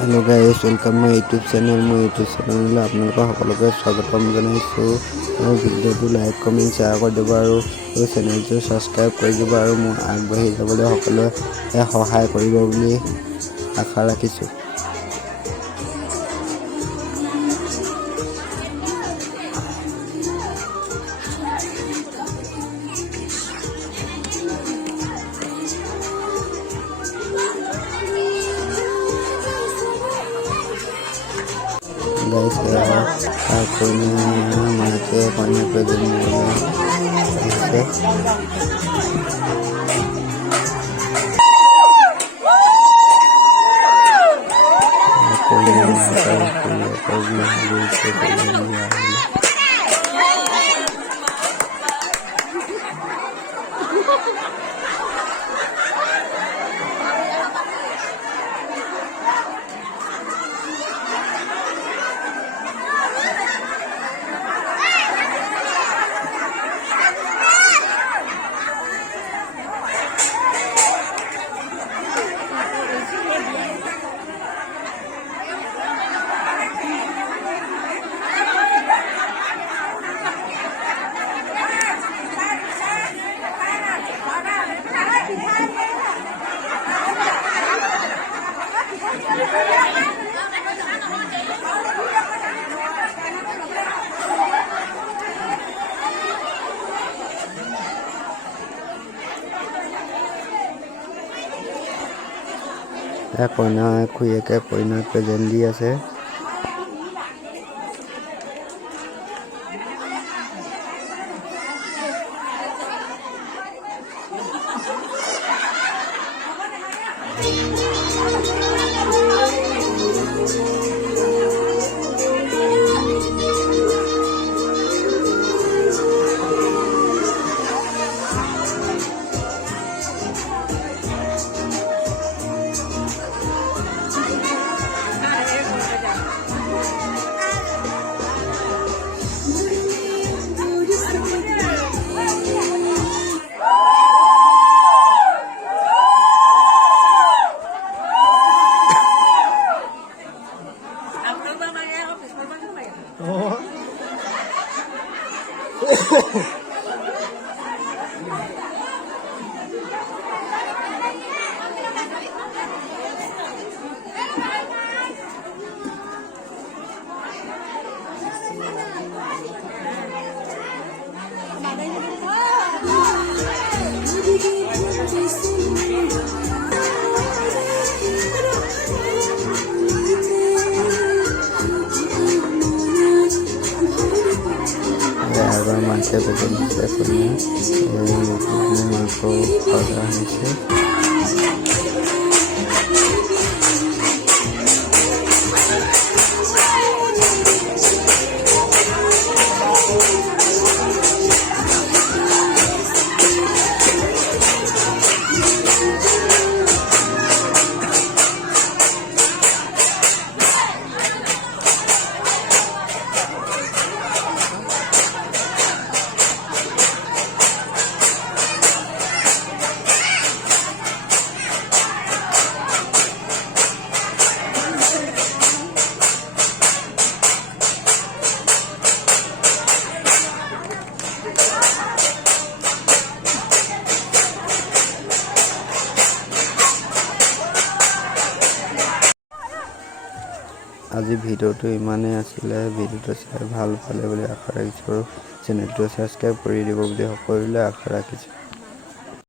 Hello guys, welcome my YouTube channel. मैं YouTube channel आपलोक स्वागतम जानाइछु। Video like comment share कर दिबा और चैनल सब्सक्राइब कर दिबा और मोर आगबाঢ়ি जाबले सकलोৱে सहाय करिब বুলি आशा राखिछु। Guys, aku ni macam banyak perjalanan. Aku ni macam perjalanan. কইনা খুৰীয়েকে কইনাক প্ৰেজেণ্ট দি আছে। Manche beginnelse punya masuk pada hasil আজি ভিডিওটো ইমানেই আছিলে। ভিডিওটো চাই ভাল পালে বুলি আশা ৰাখিছোঁ। চেনেলটো সাবস্ক্ৰাইব কৰি দিব বুলি সকলোলৈ আশা ৰাখিছোঁ।